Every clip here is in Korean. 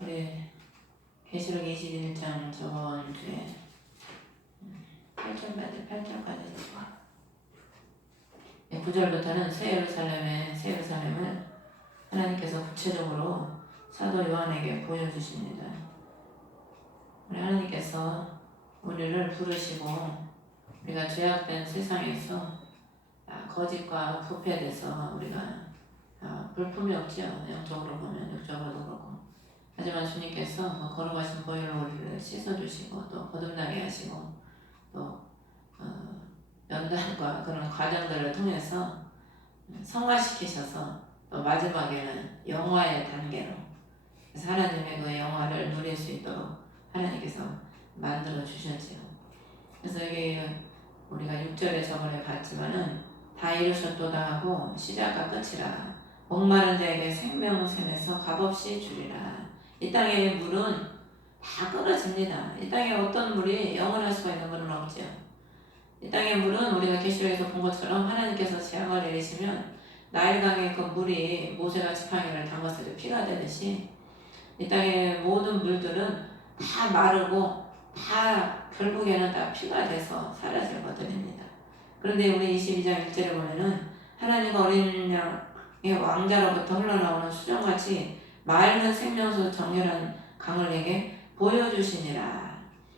우리 계시록 21장 저번 주에 8절까지 9절부터는 새 예루살렘을 하나님께서 구체적으로 사도 요한에게 보여주십니다. 우리 하나님께서 우리를 부르시고 우리가 죄악된 세상에서 거짓과 부패에 대해서 우리가 불품이 없죠. 영적으로 보면 육적으로도 그렇고. 하지만 주님께서 걸어가신 보혈로 우리를 씻어주시고 또 거듭나게 하시고 또 연단과 그런 과정들을 통해서 성화시키셔서 또 마지막에는 영화의 단계로 그래서 하나님의 그 영화를 누릴 수 있도록 하나님께서 만들어 주셨지요. 그래서 여기 우리가 6절에 저번에 봤지만은 다 이루셨도다 하고 시작과 끝이라 목마른 자에게 생명샘에서 값없이 주리라. 이 땅의 물은 다 끊어집니다. 이 땅에 어떤 물이 영원할 수가 있는 것은 없죠. 이 땅의 물은 우리가 계시록에서 본 것처럼 하나님께서 재앙을 내리시면 나일강의 그 물이 모세가 지팡이를 담갔을 때 피가 되듯이 이 땅의 모든 물들은 다 마르고 다 결국에는 다 피가 돼서 사라질 것들입니다. 그런데 우리 22장 1절에 보면은 하나님과 어린 양의 왕자로부터 흘러나오는 수정같이 맑은 생명수 정결한 강을 내게 보여주시니라.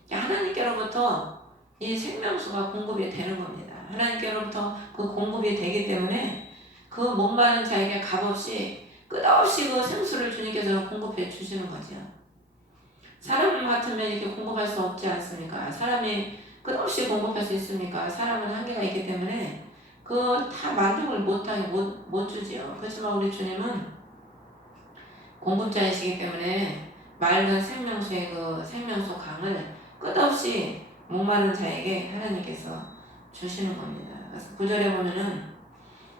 하나님께로부터 이 생명수가 공급이 되는 겁니다. 하나님께로부터 그 공급이 되기 때문에 그 목마른 자에게 값없이 끝없이 그 생수를 주님께서 공급해 주시는 거죠. 사람 같으면 이렇게 공급할 수 없지 않습니까? 사람이 끝없이 공급할 수 있습니까? 사람은 한계가 있기 때문에 그 다 만족을 못하게 못 주지요. 그렇지만 우리 주님은 공급자이시기 때문에 맑은 생명수의 그 생명수 강을 끝없이 목마른 자에게 하나님께서 주시는 겁니다. 그래서 9절에 보면은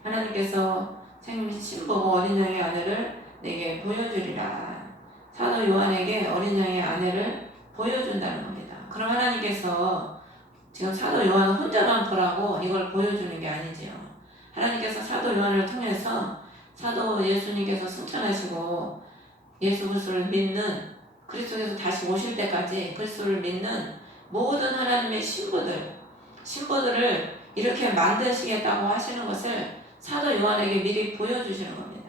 하나님께서 신부고 어린 양의 아내를 내게 보여주리라. 사도 요한에게 어린 양의 아내를 보여준다는 겁니다. 그럼 하나님께서 지금 사도 요한을 혼자만 보라고 이걸 보여주는 게 아니지요. 하나님께서 사도 요한을 통해서 사도 예수님께서 승천하시고 예수 그리스도를 믿는 그리스도께서 다시 오실 때까지 그리스도를 믿는 모든 하나님의 신부들을 이렇게 만드시겠다고 하시는 것을 사도 요한에게 미리 보여주시는 겁니다.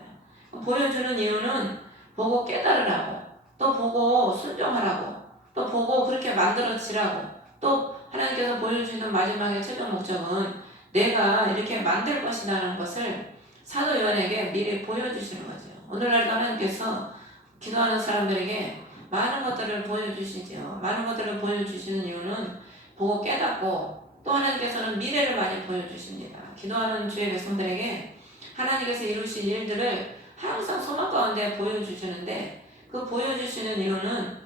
보여주는 이유는 보고 깨달으라고, 또 보고 순종하라고, 또 보고 그렇게 만들어지라고, 또 하나님께서 보여주시는 마지막의 최종 목적은 내가 이렇게 만들 것이라는 것을 사도 요한에게 미리 보여주시는 거죠. 오늘날도 하나님께서 기도하는 사람들에게 많은 것들을 보여주시죠. 많은 것들을 보여주시는 이유는 보고 깨닫고 또 하나님께서는 미래를 많이 보여주십니다. 기도하는 주의 백성들에게 하나님께서 이루신 일들을 항상 소망 가운데 보여주시는데 그 보여주시는 이유는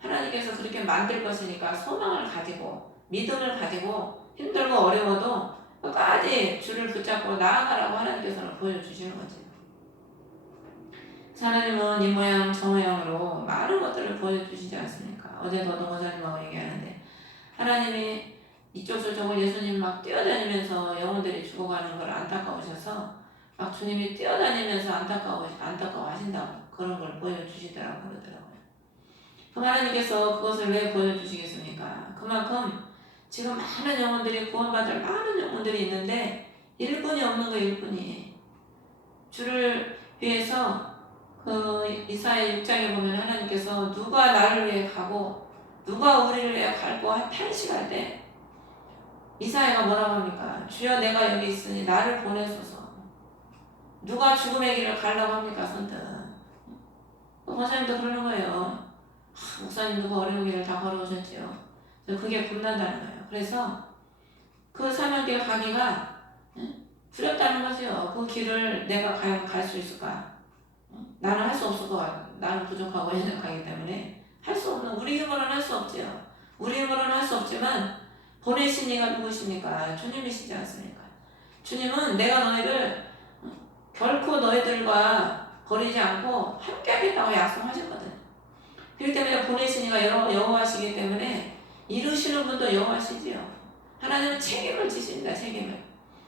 하나님께서 그렇게 만들 것이니까 소망을 가지고 믿음을 가지고 힘들고 어려워도 끝까지 주를 붙잡고 나아가라고 하나님께서는 보여주시는 거죠. 하나님은 이 모양 저 모양으로 많은 것들을 보여주시지 않습니까? 어제도 동호사님하고 얘기하는데 하나님이 이쪽 저쪽을 예수님 막 뛰어다니면서 영혼들이 죽어가는 걸 안타까우셔서 막 주님이 뛰어다니면서 안타까워하신다고 그런 걸 보여주시더라고요. 그럼 하나님께서 그것을 왜 보여주시겠습니까? 그만큼 지금 많은 영혼들이 구원받을 많은 영혼들이 있는데 일꾼이 없는 거 일꾼이 주를 위해서 그 이사야 6장에 보면 하나님께서 누가 나를 위해 가고 누가 우리를 위해 갈고 탄식할 때 이사야가 뭐라고 합니까? 주여 내가 여기 있으니 나를 보내소서. 누가 죽음의 길을 가려고 합니까? 선뜻 목사님도 그러는 거예요. 목사님 누구 어려운 길을 다 걸어오셨지요. 그게 겁난다는 거예요. 그래서 그 사명길 가기가 두렵다는 거죠. 그 길을 내가 과연 갈 수 있을까? 나는 할 수 없을 것 같아. 나는 부족하고 연약하기 때문에 할 수 없는 우리 힘으로는 할 수 없지요. 우리 힘으로는 할 수 없지만 보내신 이가 누구십니까? 주님이시지 않습니까? 주님은 내가 너희를 결코 너희들과 버리지 않고 함께 하겠다고 약속하셨거든. 그렇기 때문에 보내신 이가 여호와시기 때문에 이루시는 분도 여호와시지요. 하나님은 책임을 지십니다. 책임을.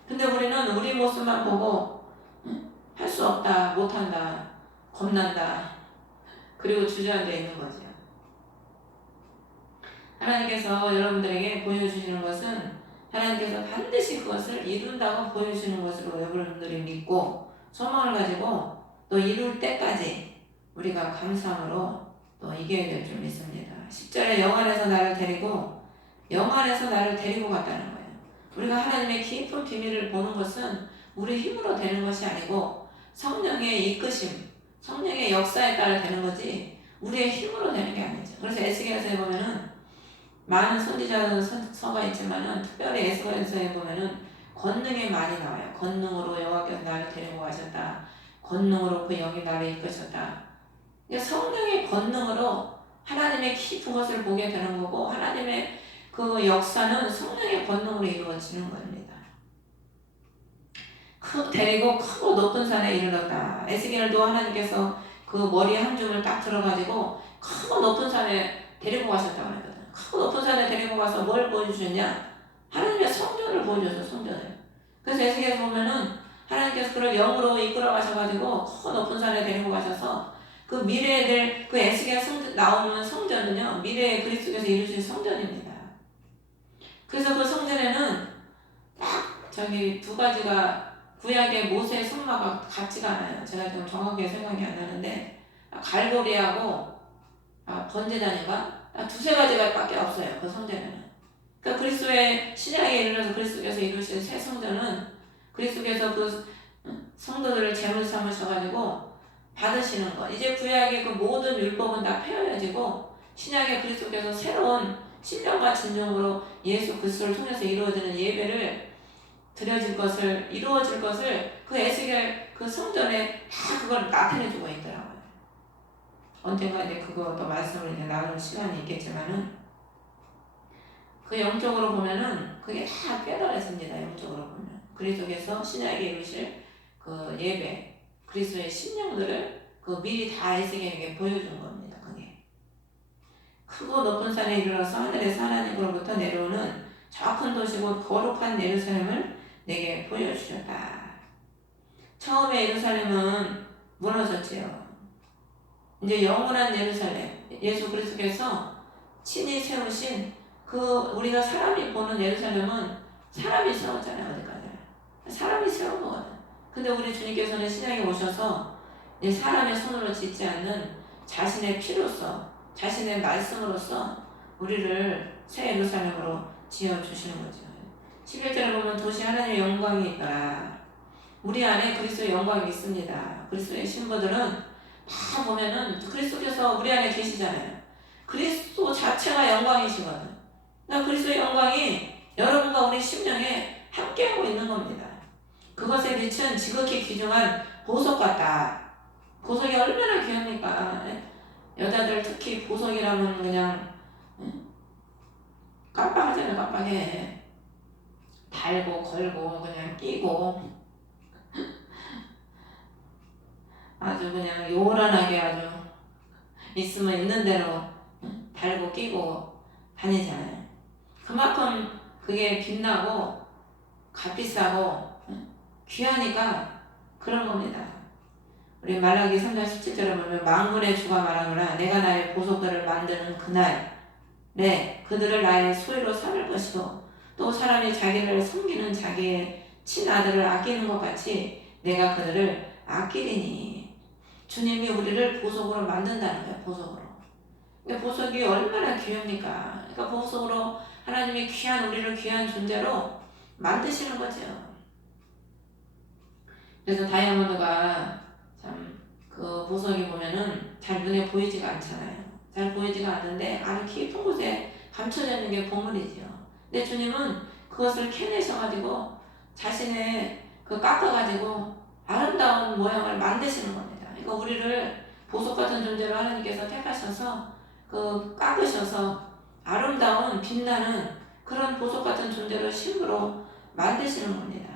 근데 우리는 우리 모습만 보고 할 수 없다, 못한다, 겁난다 그리고 주저앉아 있는 거죠. 하나님께서 여러분들에게 보여주시는 것은 하나님께서 반드시 그것을 이룬다고 보여주시는 것으로 여러분들이 믿고 소망을 가지고 또 이룰 때까지 우리가 감사함으로 또 이겨야 될 줄 믿습니다. 10절에 영안에서 나를 데리고 갔다는 거예요. 우리가 하나님의 깊은 비밀을 보는 것은 우리 힘으로 되는 것이 아니고 성령의 이끄심, 성령의 역사에 따라 되는 거지 우리의 힘으로 되는 게 아니죠. 그래서 에스겔서에 보면은 많은 선지자서가 있지만은 특별히 에스겔서에 보면은 권능이 많이 나와요. 권능으로 여호와께서 나를 데리고 가셨다. 권능으로 그 영이 나를 이끄셨다. 그러니까 성령의 권능으로 하나님의 깊은 것을 보게 되는 거고 하나님의 그 역사는 성령의 권능으로 이루어지는 겁니다. 데리고 크고 높은 산에 이르렀다. 에스겔도 하나님께서 그 머리 한 줌을 딱 들어가지고 크고 높은 산에 데리고 가셨다고 하거든. 크고 높은 산에 데리고 가서 뭘 보여주셨냐? 하나님의 성전을 보여줘서 성전을. 그래서 에스겔 보면은 하나님께서 그를 영으로 이끌어 가셔가지고 크고 높은 산에 데리고 가셔서 그 미래에 될 그 에스겔 나오는 성전은요 미래의 그리스도께서 이루신 성전입니다. 그래서 그 성전에는 딱 저기 두 가지가 구약의 모세의 성마가 같지가 않아요. 제가 지금 정확하게 생각이 안 나는데 갈보리하고 번제단인가 두세 가지가 밖에 없어요. 그 성전에는. 그러니까 그리스도의 신약에 이르러서 그리스도께서 이루신 새 성전은 그리스도께서 그 성도들을 제물 삼으셔가지고 받으시는 것. 이제 구약의 그 모든 율법은 다 폐허해지고 신약의 그리스도께서 새로운 신령과 진정으로 예수 그리스도를 통해서 이루어지는 예배를 이루어질 것을 그 에스겔 그 성전에 다 그걸 나타내주고 있더라고요. 언젠가 이제 그것도 말씀을 이제 나누는 시간이 있겠지만은 그 영적으로 보면은 그게 다 깨달아집니다. 영적으로 보면 그리스도께서 신약에 이루실 그 예배 그리스도의 신령들을 그 미리 다 에스겔에게 보여준 겁니다. 그게 크고 높은 산에 이르러서 하늘에서 하나님으로부터 내려오는 저 큰 도시고 거룩한 예루살렘을 내게 보여주셨다. 처음에 예루살렘은 무너졌지요. 이제 영원한 예루살렘, 예수 그리스도께서 친히 세우신 그 우리가 사람이 보는 예루살렘은 사람이 세웠잖아요. 어디까지 사람이 세운 거거든. 근데 우리 주님께서는 신약에 오셔서 이제 사람의 손으로 짓지 않는 자신의 피로써 자신의 말씀으로써 우리를 새 예루살렘으로 지어주시는 거죠. 11절에 보면 도시 하나님의 영광이 있더라. 우리 안에 그리스도의 영광이 있습니다. 그리스도의 신부들은 다 보면은 그리스도께서 우리 안에 계시잖아요. 그리스도 자체가 영광이시거든. 그러니까 그리스도의 영광이 여러분과 우리 심령에 함께하고 있는 겁니다. 그것의 빛은 지극히 귀중한 보석 같다. 보석이 얼마나 귀합니까? 여자들 특히 보석이라면 그냥 깜빡하잖아요. 깜빡해. 달고 걸고 그냥 끼고 아주 그냥 요란하게 아주 있으면 있는 대로 달고 끼고 다니잖아요. 그만큼 그게 빛나고 값비싸고 귀하니까 그런 겁니다. 우리 말라기 3장 17절에 보면 만군의 주가 말하노라 내가 나의 보석들을 만드는 그날 그들을 나의 소유로 삼을 것이고 또 사람이 자기를 섬기는 자기의 친아들을 아끼는 것 같이 내가 그들을 아끼리니 주님이 우리를 보석으로 만든다는 거예요. 보석으로. 그러니까 보석이 얼마나 귀합니까? 그러니까 보석으로 하나님이 우리를 귀한 존재로 만드시는 거죠. 그래서 다이아몬드가 참 그 보석이 보면은 잘 눈에 보이지가 않잖아요. 잘 보이지가 않는데 아주 깊은 곳에 감춰져 있는 게 보물이죠. 근데 주님은 그것을 캐내셔가지고 자신의 그 깎아가지고 아름다운 모양을 만드시는 겁니다. 그러니까 우리를 보석 같은 존재로 하나님께서 택하셔서 그 깎으셔서 아름다운 빛나는 그런 보석 같은 존재로 신부로 만드시는 겁니다.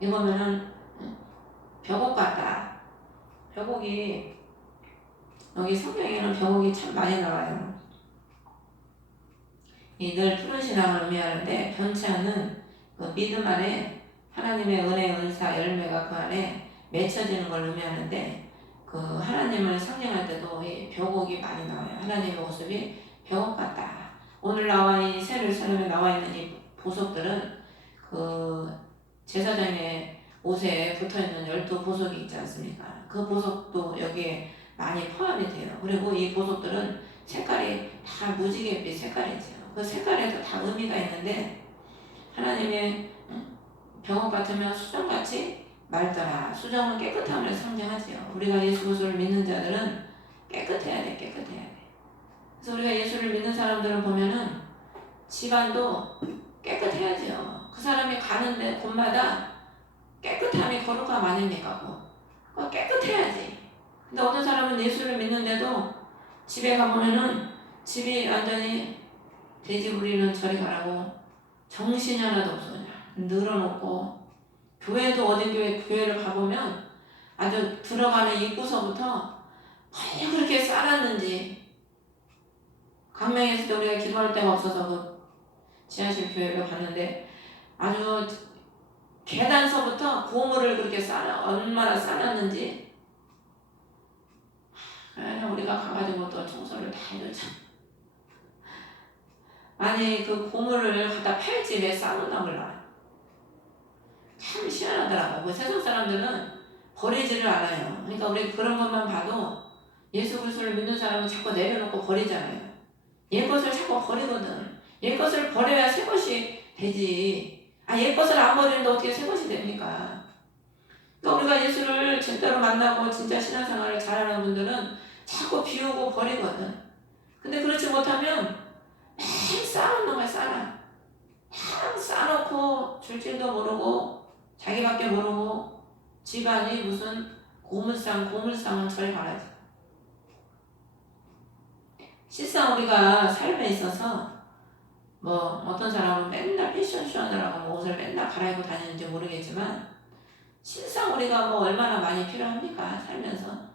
이거면은 벽옥 같다. 벽옥이 여기 성경에는 벽옥이 참 많이 나와요. 이 늘 푸른 신앙을 의미하는데 변치 않는 그 믿음 안에 하나님의 은혜, 은사, 열매가 그 안에 맺혀지는 걸 의미하는데 그 하나님을 하나님의 모습이 병업 같다. 오늘 이 세르살렘에 나와 있는 이 보석들은 그 제사장의 옷에 붙어있는 12보석이 있지 않습니까? 그 보석도 여기에 많이 포함이 돼요. 그리고 이 보석들은 색깔이 다 무지갯빛 색깔이죠. 그 색깔에도 다 의미가 있는데 하나님의 병업 같으면 수정같이 맑더라. 수정은 깨끗함을 상징하지요. 우리가 예수 그리스도를 믿는 자들은 깨끗해야 돼. 그래서 우리가 예수를 믿는 사람들을 보면은 집안도 깨끗해야죠. 그 사람이 가는데 곳마다 깨끗함이 거룩함 아닙니까? 그거 깨끗해야지. 근데 어떤 사람은 예수를 믿는데도 집에 가보면은 집이 완전히 돼지 부리는 저리 가라고 정신이 하나도 없어. 그냥 늘어놓고 교회도 어디 교회를 가보면 아주 들어가는 입구서부터 왜 그렇게 싸놨는지 강명에서도 우리가 기도할 데가 없어서 그 지하실 교회를 갔는데 아주 계단서부터 고물을 그렇게 얼마나 싸놨는지 우리가 가가지고 또 청소를 다 해줬죠. 아니 그 고물을 갖다 팔지 왜 싸놓나 몰라. 참 희한하더라고. 그 세상 사람들은 버리지를 않아요. 그러니까 우리 그런 것만 봐도 예수 그리스도를 믿는 사람은 자꾸 내려놓고 버리잖아요. 옛 것을 자꾸 버리거든. 옛 것을 버려야 새 것이 되지. 옛 것을 안 버리는데 어떻게 새 것이 됩니까? 그러니까 우리가 예수를 제대로 만나고 진짜 신앙생활을 잘하는 분들은 자꾸 비우고 버리거든. 근데 그렇지 못하면 매일 쌓아놓는 거야, 쌓아놓고 줄 줄도 모르고 자기밖에 모르고 집안이 무슨 고물상은 저리 가라지. 실상 우리가 삶에 있어서 어떤 사람은 맨날 패션쇼하느라고 옷을 맨날 갈아입고 다니는지 모르겠지만 실상 우리가 얼마나 많이 필요합니까? 살면서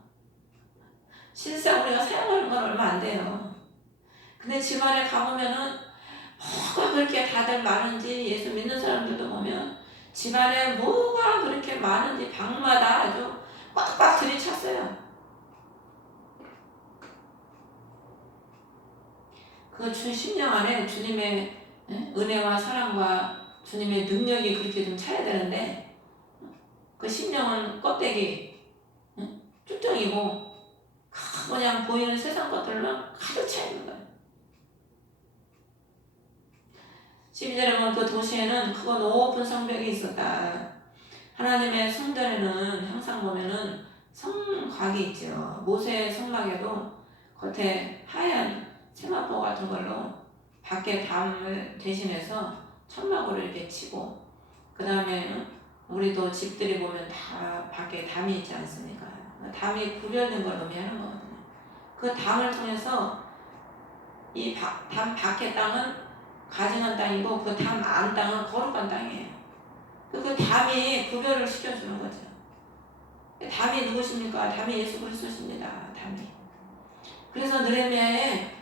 실상 우리가 사용하는 건 얼마 안 돼요. 근데 집안에 가보면은 뭐가 그렇게 다들 많은지 예수 믿는 사람들도 보면 집안에 뭐가 그렇게 많은지 방마다 아주 꽉꽉 들이찼어요. 그 주 10년 안에 주님의 은혜와 사랑과 주님의 능력이 그렇게 좀 차야 되는데 그 10년은 껍데기 쭈뚱이고 그냥 보이는 세상 것들만 가득 차 있는 거예요. 12절에 보면 그 도시에는 크고 높은 성벽이 있었다. 하나님의 성전에는 항상 보면은 성곽이 있죠. 모세의 성막에도 겉에 하얀 세마포 같은 걸로 밖에 담을 대신해서 천막으로 이렇게 치고 그 다음에 우리도 집들이 보면 다 밖에 담이 있지 않습니까? 담이 구별된 걸 의미하는 거거든요. 그 담을 통해서 이 담 밖의 땅은 가증한 땅이고 그 담 안 땅은 거룩한 땅이에요. 그 담이 구별을 시켜주는 거죠. 담이 누구십니까? 담이 예수 그리스도십니다. 담이. 그래서 느헤미야가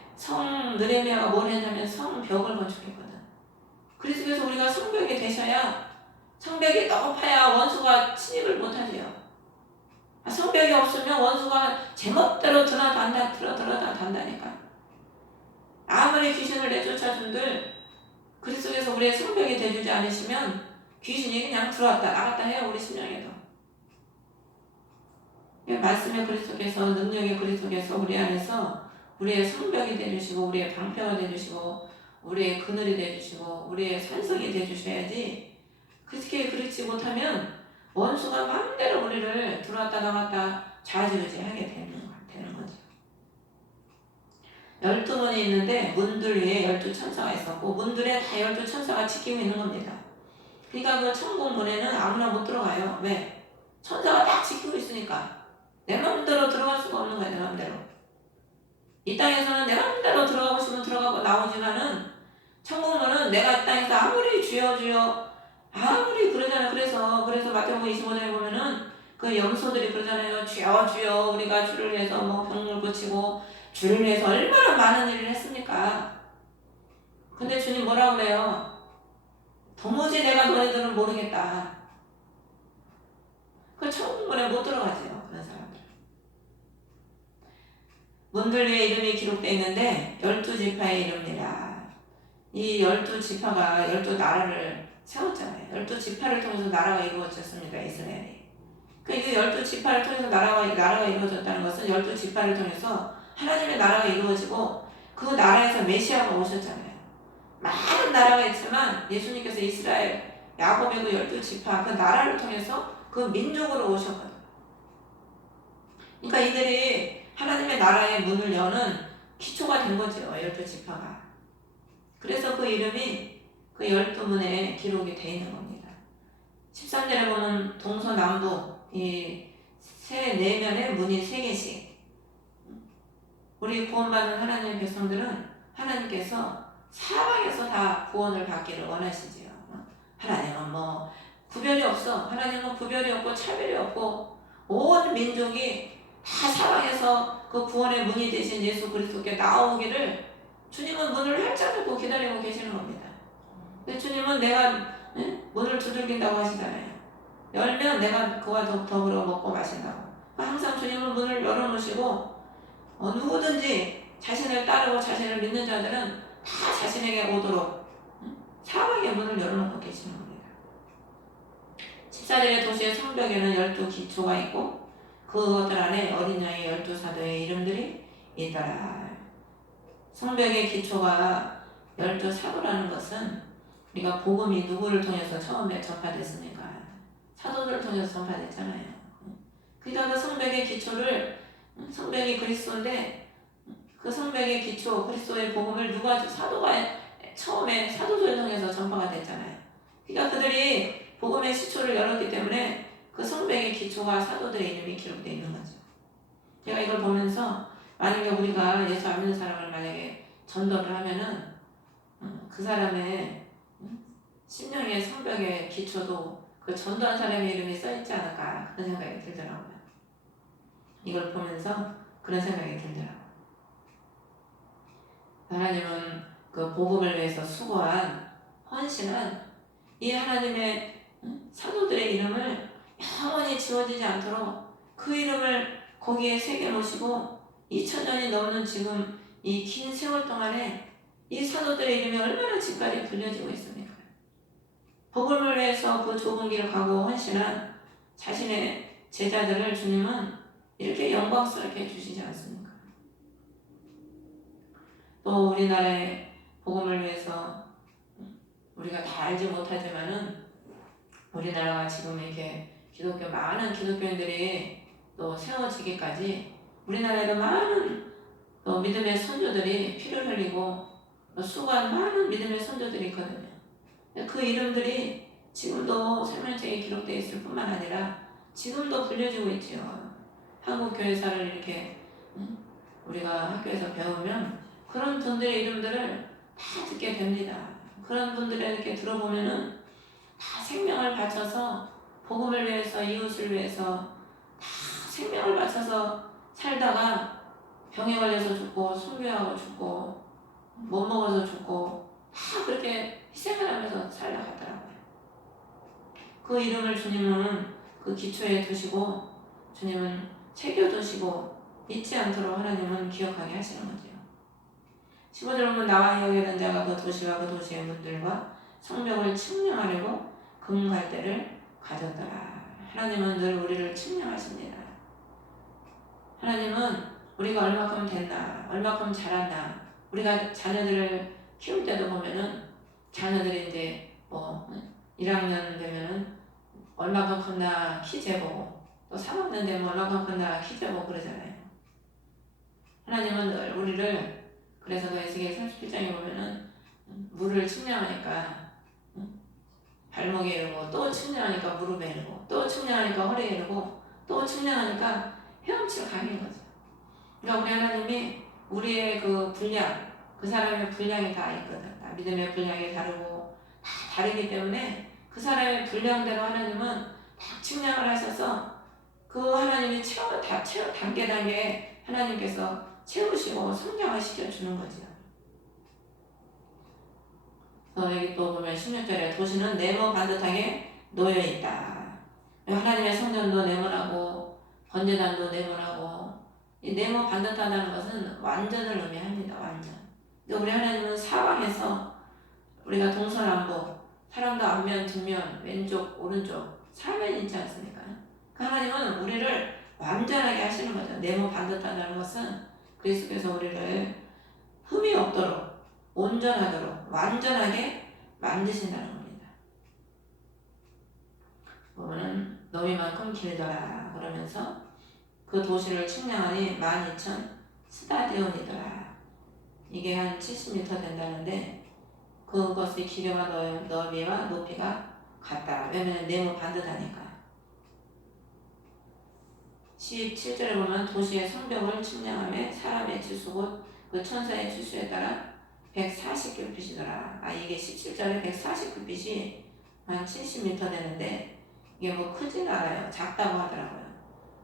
뭘 했냐면 성벽을 건축했거든. 그래서 우리가 성벽이 되셔야 성벽이 높아야 원수가 침입을 못하세요. 성벽이 없으면 원수가 제멋대로 들어단다니까. 아무리 귀신을 내쫓아준들 그리스도께서 우리의 성벽이 되주지 않으시면 귀신이 그냥 들어왔다 나갔다 해요. 우리 심령에도. 말씀의 그리스도께서 능력의 그리스도께서 우리 안에서 우리의 성벽이 되주시고 우리의 방패가 되주시고 우리의 그늘이 되주시고 우리의 산성이 되주셔야지. 그렇지 못하면 원수가 마음대로 우리를 들어왔다 나갔다 좌지우지하게 되는 거죠. 12문이 있는데 문들 위에 12천사가 있었고 문들에 다 12천사가 지키고 있는 겁니다. 그러니까 그 천국문에는 아무나 못 들어가요. 왜? 천사가 딱 지키고 있으니까. 내 마음대로 들어갈 수가 없는 거야. 내 마음대로. 이 땅에서는 내 마음대로 들어가고 싶으면 들어가고 나오지만은 천국문은 내가 이 땅에서 아무리 주여 아무리 그러잖아요. 그래서 마태복음 25장에 보면은 그 염소들이 그러잖아요. 주여 우리가 주를 위해서 병을 고치고 주를 위해서 얼마나 많은 일을 했습니까? 근데 주님 뭐라고 그래요? 도무지 내가 너희들은 모르겠다. 그 천국문에 못 들어가죠. 그런 사람들. 문들 위에 이름이 기록되어 있는데 12지파의 이름이라. 이 12지파가 12나라를 세웠잖아요. 12지파를 통해서 나라가 이루어졌습니다. 이스라엘이. 그러니까 이 12지파를 통해서 나라가 이루어졌다는 것은 12지파를 통해서 하나님의 나라가 이루어지고 그 나라에서 메시아가 오셨잖아요. 많은 나라가 있지만 예수님께서 이스라엘 야곱의 그 12지파 그 나라를 통해서 그 민족으로 오셨거든요. 그러니까 이들이 하나님의 나라의 문을 여는 기초가 된 거죠. 12지파가. 그래서 그 이름이 그 12문에 기록이 되어 있는 겁니다. 13절에 보면 동서남북 이 세 내면의 문이 3개씩. 우리 구원받는 하나님의 백성들은 하나님께서 사방에서 다 구원을 받기를 원하시지요. 하나님은 뭐 구별이 없어. 하나님은 구별이 없고 차별이 없고 온 민족이 다 사방에서 그 구원의 문이 되신 예수 그리스도께 나오기를 주님은 문을 활짝 열고 기다리고 계시는 겁니다. 근데 주님은 내가 문을 두들긴다고 하시잖아요. 열면 내가 그와 더불어 먹고 마신다고. 항상 주님은 문을 열어놓으시고 누구든지 자신을 따르고 자신을 믿는 자들은 다 자신에게 오도록 사방의 문을 열어놓고 계시는 겁니다. 14절의 도시의 성벽에는 12기초가 있고 그것들 안에 어린 양의 12사도의 이름들이 있더라. 성벽의 기초가 12사도라는 것은 우리가 복음이 누구를 통해서 처음에 전파됐습니까? 사도들을 통해서 전파됐잖아요. 그러니까 그 성벽의 기초를 성벽이 그리스도인데 그 성벽의 기초 그리스도의 복음을 사도가 처음에 사도들을 통해서 전파가 됐잖아요. 그러니까 그들이 복음의 시초를 열었기 때문에 그 성벽의 기초가 사도들의 이름이 기록되어 있는 거죠. 제가 이걸 보면서 만약에 우리가 예수 안 믿는 사람을 만약에 전도를 하면은 그 사람의 심령의 성벽의 기초도 그 전도한 사람의 이름이 써있지 않을까 그런 생각이 들더라고요. 이걸 보면서 그런 생각이 들더라고요. 하나님은 그 복음을 위해서 수고한 헌신한 이 하나님의 사도들의 이름을 영원히 지워지지 않도록 그 이름을 거기에 새겨놓으시고 2000년이 넘는 지금 이 긴 세월 동안에 이 사도들의 이름이 얼마나 지금까지 불려지고 있습니까? 복음을 위해서 그 좁은 길을 가고 헌신한 자신의 제자들을 주님은 이렇게 영광스럽게 해주시지 않습니까? 또 우리나라의 복음을 위해서 우리가 다 알지 못하지만은 우리나라가 지금 이렇게 많은 기독교인들이 또 세워지기까지 우리나라에도 많은 또 믿음의 선조들이 피를 흘리고 수고한 많은 믿음의 선조들이 있거든요. 그 이름들이 지금도 생명책에 기록되어 있을 뿐만 아니라 지금도 불려지고 있지요. 한국 교회사를 이렇게 우리가 학교에서 배우면 그런 분들의 이름들을 다 듣게 됩니다. 그런 분들을 이렇게 들어보면은 다 생명을 바쳐서 복음을 위해서 이웃을 위해서 다 생명을 바쳐서 살다가 병에 걸려서 죽고 순교하고 죽고 못 먹어서 죽고 다 그렇게 희생을 하면서 살아갔더라고요. 그 이름을 주님은 그 기초에 두시고 주님은 새겨두시고 잊지 않도록 하나님은 기억하게 하시는 거죠. 15절 보면 나와 여기던 자가 그 도시와 그 도시의 문들과 성벽을 측량하려고 금갈대를 가졌더라. 하나님은 늘 우리를 측량하십니다. 하나님은 우리가 얼마큼 됐나, 얼마큼 잘한다. 우리가 자녀들을 키울 때도 보면은 자녀들이 이제 1학년 되면은 얼마큼 컸나 키 재보고 또 3학년 되면 얼마큼 컸나 키 재보고 그러잖아요. 하나님은 늘 우리를 그래서 그 에스겔 37장에 보면은 물을 측량하니까 발목에 이르고 또 측량하니까 무릎에 이르고 또 측량하니까 허리에 이르고 또 측량하니까 헤엄치러 가는 거죠. 그러니까 우리 하나님이 우리의 그 분량, 그 사람의 분량이 다 있거든. 다 믿음의 분량이 다르고 다 다르기 때문에 그 사람의 분량대로 하나님은 다 측량을 하셔서 그 하나님이 단계 하나님께서 채우시고 성장을 시켜주는 거죠. 여기 또 보면 16절에 도시는 네모 반듯하게 놓여있다. 하나님의 성전도 네모나고 번제단도 네모나고 이 네모 반듯하다는 것은 완전을 의미합니다. 완전. 근데 우리 하나님은 사방에서 우리가 동서남북 사람도 앞면 뒷면 왼쪽 오른쪽 사면이 있지 않습니까? 그 하나님은 우리를 완전하게 하시는 거죠. 네모 반듯하다는 것은 그리스도께서 우리를 흠이 없도록 온전하도록 완전하게 만드신다는 겁니다. 보면은 너희만큼 길더라 그러면서 그 도시를 측량하니 12,000 스타디온이더라. 이게 한 70m 된다는데 그것의 길이와 너비와 높이가 같다. 왜냐면 네모 반듯하니까. 17절에 보면 도시의 성벽을 측량하며 사람의 지수 곧 그 천사의 지수에 따라 140규빗이더라. 이게 17절에 140규빗이 한 70m 되는데 이게 뭐 크진 않아요. 작다고 하더라고요.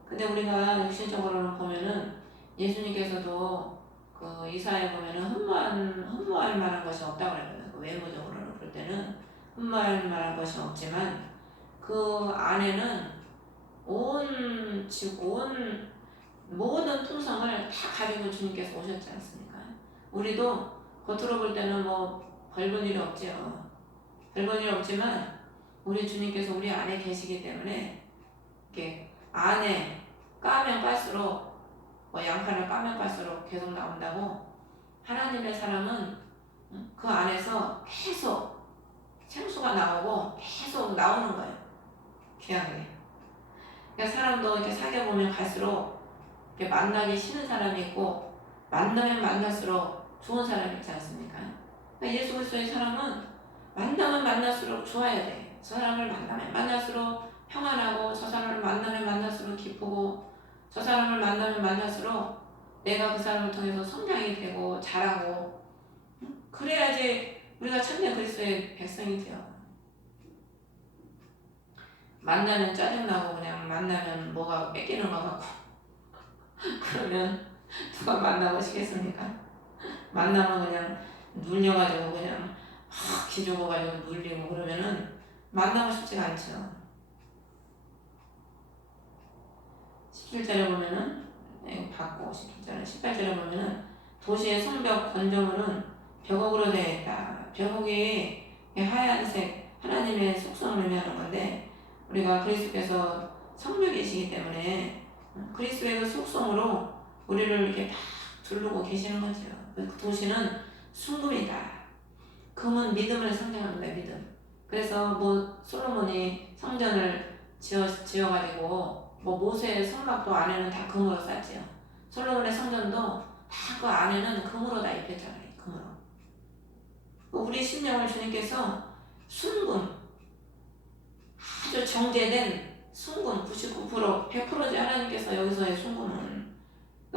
근데 우리가 육신적으로는 보면은 예수님께서도 그 이사야에 보면은 흠모할 만한 것이 없다고 그랬거든요. 외모적으로는 볼 때는 흠모할 만한 것이 없지만 그 안에는 온 모든 풍성을 다 가지고 주님께서 오셨지 않습니까? 우리도 겉으로 볼 때는 뭐 별본 일이 없지요. 별본 일 없지만 우리 주님께서 우리 안에 계시기 때문에 이렇게 안에 까면 깔수록 뭐 양파를 까면 깔수록 계속 나온다고 하나님의 사람은 그 안에서 계속 생수가 나오고 계속 나오는 거예요. 귀하게. 그러니까 사람도 이렇게 사귀어보면 갈수록 이렇게 만나기 싫은 사람이 있고 만나면 만날수록 좋은 사람이 있지 않습니까? 그러니까 예수 그리스도의 사람은 만나면 만날수록 좋아야 돼. 저 사람을 만나면 만날수록 평안하고 저 사람을 만나면 만날수록 기쁘고 저 사람을 만나면 만날수록 내가 그 사람을 통해서 성장이 되고 자라고 그래야지 우리가 참된 그리스도의 백성이죠. 만나면 짜증나고 그냥 만나면 뭐가 뺏기는 것 같고 그러면 누가 만나보시겠습니까? 만나면 그냥 눌려가지고 그냥 기죽어가지고 눌리고 그러면은 만나고 싶지가 않죠. 17절에 보면은 이거 받고 17절에 18절에 보면은 도시의 성벽 건조물은 벽옥으로 되어 있다. 벽옥이 하얀색 하나님의 속성을 의미하는 건데 우리가 그리스도께서 성벽이시기 때문에 그리스도의 그 속성으로 우리를 이렇게 막 두르고 계시는 거죠. 그 도시는 순금이다. 금은 믿음을 상징합니다. 믿음. 그래서 뭐 솔로몬이 성전을 지어가지고 뭐 모세의 성막도 안에는 다 금으로 쌌지요. 솔로몬의 성전도 다 그 안에는 금으로 다 입혔잖아요. 금으로. 우리 심령을 주님께서 순금, 아주 정제된 순금 99% 100%지 하나님께서 여기서의 순금은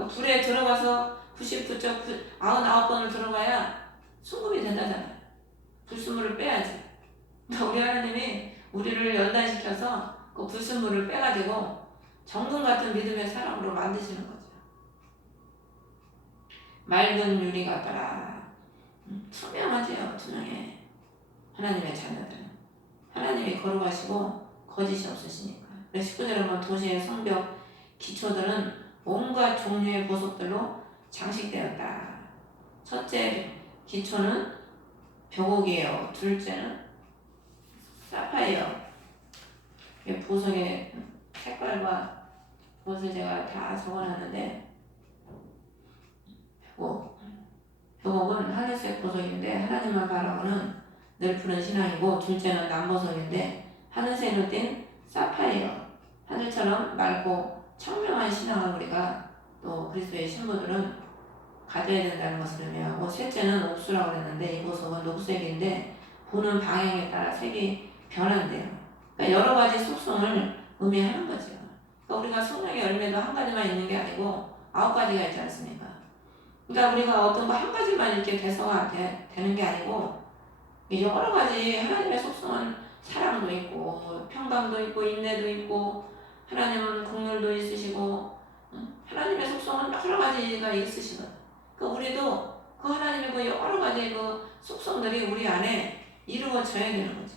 불에 들어가서 99.99번을 들어가야 순금이 된다잖아요. 불순물을 빼야지. 우리 하나님이 우리를 연단시켜서 그 불순물을 빼가지고 정금 같은 믿음의 사람으로 만드시는 거죠. 맑은 유리 같더라. 투명하지요. 투명해. 하나님의 자녀들은. 하나님이 거룩하시고 거짓이 없으시니까. 19절에 보면 도시의 성벽 기초들은 온갖 종류의 보석들로 장식되었다. 첫째 기초는 벽옥이에요. 둘째는 사파이어. 보석의 색깔과 그것을 제가 다 적어놨는데 벽옥은 하늘색 보석인데 하나님만 바라보는 늘 푸른 신앙이고 둘째는 남보석인데 하늘색으로 띤 사파이어. 하늘처럼 맑고 청명한 신앙을 우리가 또 그리스도의 신부들은 가져야 된다는 것을 의미하고 셋째는 옥수라고 그랬는데 이 보석은 녹색인데 보는 방향에 따라 색이 변한대요. 그러니까 여러 가지 속성을 의미하는 거죠. 그러니까 우리가 성령의 열매도 한 가지만 있는 게 아니고 9가지가 있지 않습니까? 그러니까 우리가 어떤 거 한 가지만 이렇게 대서가 되는 게 아니고 여러 가지 하나님의 속성은 사랑도 있고 평강도 있고 인내도 있고 하나님은 긍휼도 있으시고 하나님의 속성은 여러 가지가 있으시거든. 그러니까 우리도 그 하나님의 그 여러 가지 그 속성들이 우리 안에 이루어져야 되는 거죠.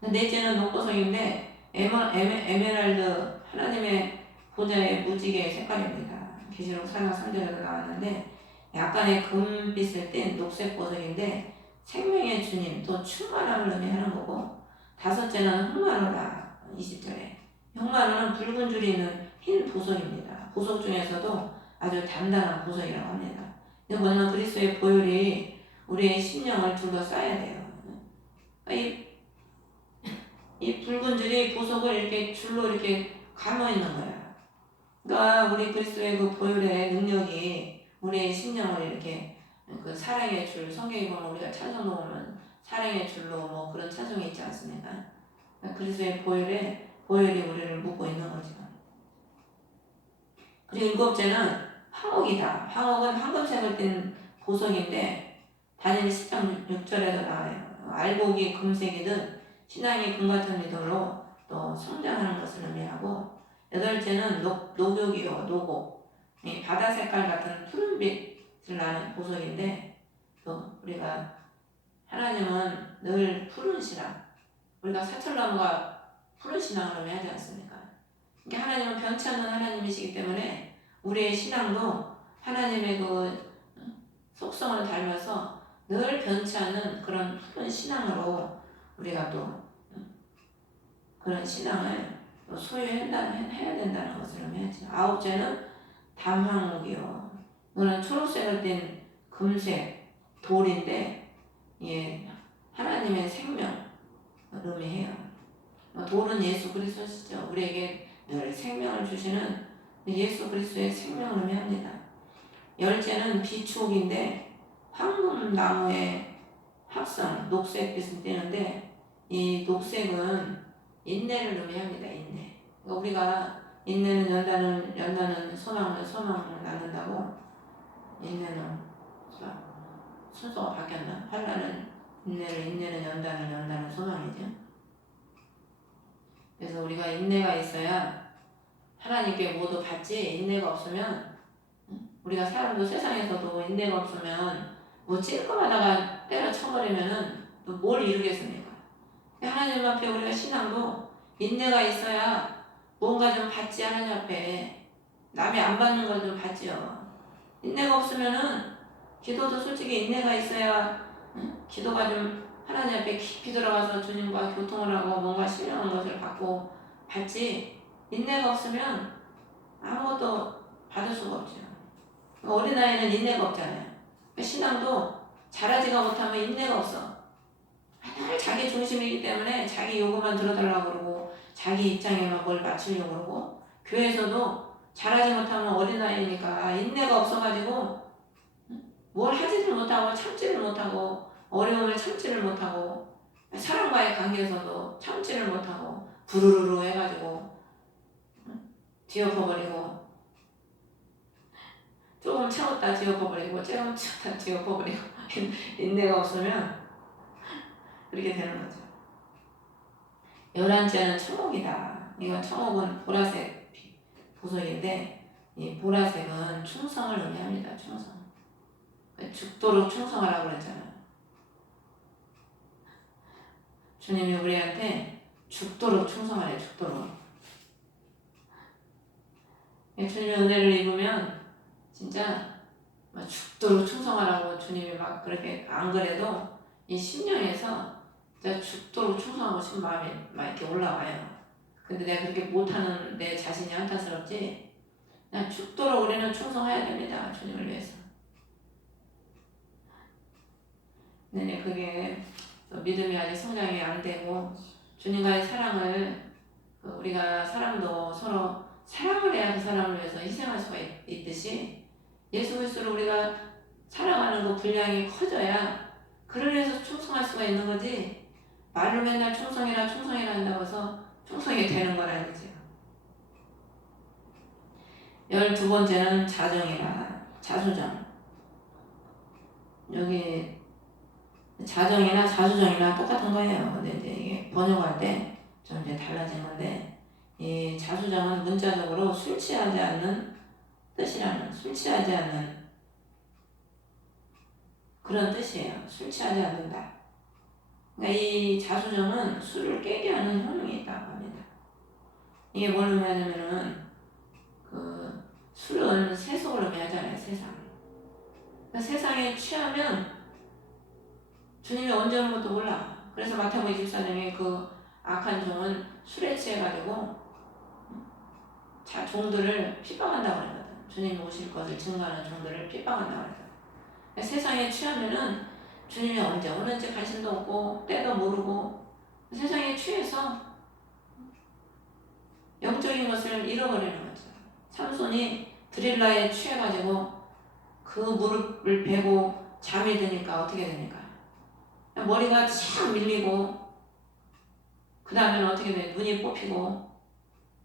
넷째는 녹보석인데 에메랄드 하나님의 보좌의 무지개의 색깔입니다. 계시록 4장 3절에도 나왔는데 약간의 금빛을 띤 녹색 보석인데 생명의 주님 또 충만함을 의미하는 거고, 다섯째는 흑마루다. 20절에 흑마루는 붉은 줄이 있는 흰 보석입니다. 보석 중에서도 아주 단단한 보석이라고 합니다. 이거는 그리스도의 보혈이 우리의 심령을 둘러싸야 돼요. 이 붉은 줄이 보석을 이렇게 줄로 이렇게 감아 있는 거야. 그러니까 우리 그리스도의 그 보혈의 능력이 우리의 심령을 이렇게 그 사랑의 줄, 성경에 보면 우리가 찬송도 보면 사랑의 줄로 뭐 그런 찬송이 있지 않습니까? 그리스도의 보혈이 우리를 묶고 있는 거죠. 그리고 일곱째는 황옥이다. 황옥은 황금색을 띤 보석인데 다니엘 10장 6절에도 나와요. 알곡이 금색이든 신앙이 금같은 믿음으로 또 성장하는 것을 의미하고, 여덟째는 녹욕이요, 녹옥. 바다 색깔 같은 푸른빛을 나는 보석인데, 또 우리가 하나님은 늘 푸른 신앙, 우리가 사철나무가 푸른 신앙을 의미하지 않습니까? 그러니까 하나님은 변치 않는 하나님이시기 때문에 우리의 신앙도 하나님의 그 속성을 닮아서 늘 변치 않는 그런 푸른 신앙으로 우리가 또 그런 신앙을 소유해야 된다는 것을 의미하죠. 아홉째는 담황목이요. 이거는 초록색을 띤 금색 돌인데, 예, 하나님의 생명을 의미해요. 돌은 예수 그리스도시죠. 우리에게 늘 생명을 주시는 예수 그리스도의 생명을 의미합니다. 열째는 비추옥인데 황금나무의 합성, 녹색빛을 띠는데 이 녹색은 인내를 의미합니다. 인내. 그러니까 우리가 인내는 연다는 소망을 낳는다고, 인내는 순서가 바뀌었나? 환난은 인내를, 인내는 연다는 소망이죠. 그래서 우리가 인내가 있어야 하나님께 모두 받지, 인내가 없으면 우리가 사람도 세상에서도 인내가 없으면 뭐 찔끔하다가 때려쳐버리면은 또 뭘 이루겠습니까? 하나님 앞에 우리가 신앙도 인내가 있어야 뭔가 좀 받지. 하나님 앞에 남이 안 받는 걸 좀 받지요. 인내가 없으면은 기도도 솔직히 인내가 있어야 기도가 좀 하나님 앞에 깊이 들어가서 주님과 교통을 하고 뭔가 신령한 것을 받고 받지, 인내가 없으면 아무것도 받을 수가 없죠. 어린아이는 인내가 없잖아요. 신앙도 자라지가 못하면 인내가 없어. 늘 자기 중심이기 때문에 자기 요구만 들어달라고 그러고 자기 입장에만 뭘 맞추려고 그러고, 교회에서도 자라지 못하면 어린아이니까 인내가 없어가지고 뭘 하지를 못하고 참지를 못하고 어려움을 참지를 못하고 사람과의 관계에서도 참지를 못하고 부르르르 해가지고 뒤엎어버리고, 조금 참았다 뒤엎어버리고 조금 참았다 뒤엎어버리고 인내가 없으면 그렇게 되는 거죠. 11째는 청옥이다. 이건 청옥은 보라색 보석인데 이 보라색은 충성을 의미합니다. 충성. 죽도록 충성하라고 그랬잖아요. 주님이 우리한테 죽도록 충성하래. 죽도록. 주님의 은혜를 입으면 진짜 막 죽도록 충성하라고 주님이 막 그렇게, 안 그래도 이 심령에서 진짜 죽도록 충성하고 싶은 마음이 막 이렇게 올라와요. 근데 내가 그렇게 못하는 내 자신이 안타스럽지, 그냥 죽도록 우리는 충성해야 됩니다. 주님을 위해서. 근데 그게 믿음이 아직 성장이 안 되고 주님과의 사랑을, 우리가 사람도 서로 사랑을 해야 그 사람을 위해서 희생할 수가 있듯이 예수 그리스도를 우리가 사랑하는 그 분량이 커져야 그를 위해서 충성할 수가 있는 거지, 말로 맨날 충성이라 한다고 해서 충성이 되는 건 아니죠. 12번째는 자정이라, 자수정. 여기 자정이나 자수정이나 똑같은 거예요. 근데 이제 이게 번역할 때 좀 이제 달라진 건데, 이 자수정은 문자적으로 술 취하지 않는 뜻이라는, 술 취하지 않는 그런 뜻이에요. 술 취하지 않는다. 그러니까 이 자수정은 술을 깨게 하는 효능이 있다고 합니다. 이게 뭘 의미하냐면은 술은 세속을 의미하잖아요. 세상. 그러니까 세상에 취하면 주님이 언제 오는 것도 몰라. 그래서 마태복음 24장에 그 악한 종은 술에 취해가지고 자 종들을 핍박한다고 그러거든. 주님이 오실 것을 증거하는 종들을 핍박한다고 그러거든. 그러니까 세상에 취하면은 주님이 언제 오는지 관심도 없고 때도 모르고 세상에 취해서 영적인 것을 잃어버리는 거죠. 삼손이 드릴라에 취해가지고 그 무릎을 베고 잠이 드니까 어떻게 됩니까? 머리가 착 밀리고 그 다음에는 어떻게 돼? 눈이 뽑히고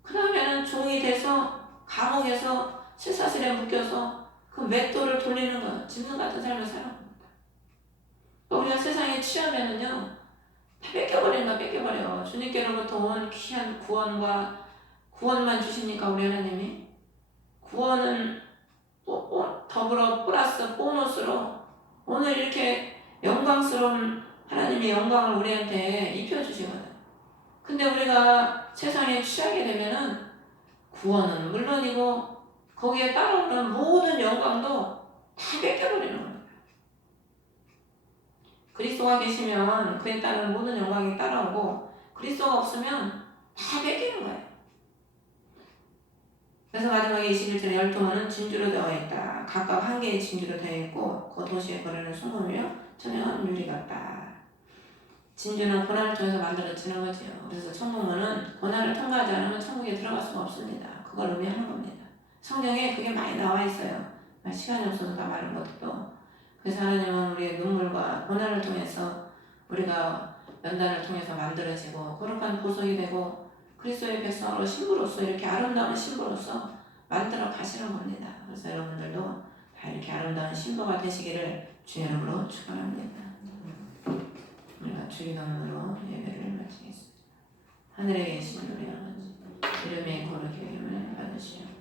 그 다음에는 종이 돼서 감옥에서 쇠사슬에 묶여서 그 맷돌을 돌리는 거 짐승 같은 삶을 살아갑니다. 우리가 세상에 취하면은요 다 뺏겨버려. 주님께로부터 온 귀한 구원만 주십니까? 우리 하나님이 구원은 더불어 플러스 보너스로 오늘 이렇게 영광스러운 하나님의 영광을 우리한테 입혀주시거든. 근데 우리가 세상에 취하게 되면은 구원은 물론이고 거기에 따라오는 모든 영광도 다 뺏겨버리는 거예요. 그리스도가 계시면 그에 따른 모든 영광이 따라오고 그리스도가 없으면 다 뺏기는 거예요. 그래서 마지막에 21절에 열두문은 진주로 되어 있다. 각각 한 개의 진주로 되어 있고 그 도시의 거리는 순금이요 천연한 유리 같다. 진주는 고난을 통해서 만들어지는 거죠. 그래서 천국문은 고난을 통과하지 않으면 천국에 들어갈 수가 없습니다. 그걸 의미하는 겁니다. 성경에 그게 많이 나와 있어요. 시간이 없어서 다 말을 못해도. 그래서 하나님은 우리의 눈물과 고난을 통해서 우리가 연단을 통해서 만들어지고 거룩한 보석이 되고 그리스도의 백성으로 신부로서 이렇게 아름다운 신부로서 만들어 가시는 겁니다. 그래서 여러분들도 다 이렇게 아름다운 신부가 되시기를 주 이름으로 축원합니다. 우리가 주기도문으로 예배를 마치겠습니다. 하늘에 계신 우리 아버지 이름이 거룩히 여김을 받으시오.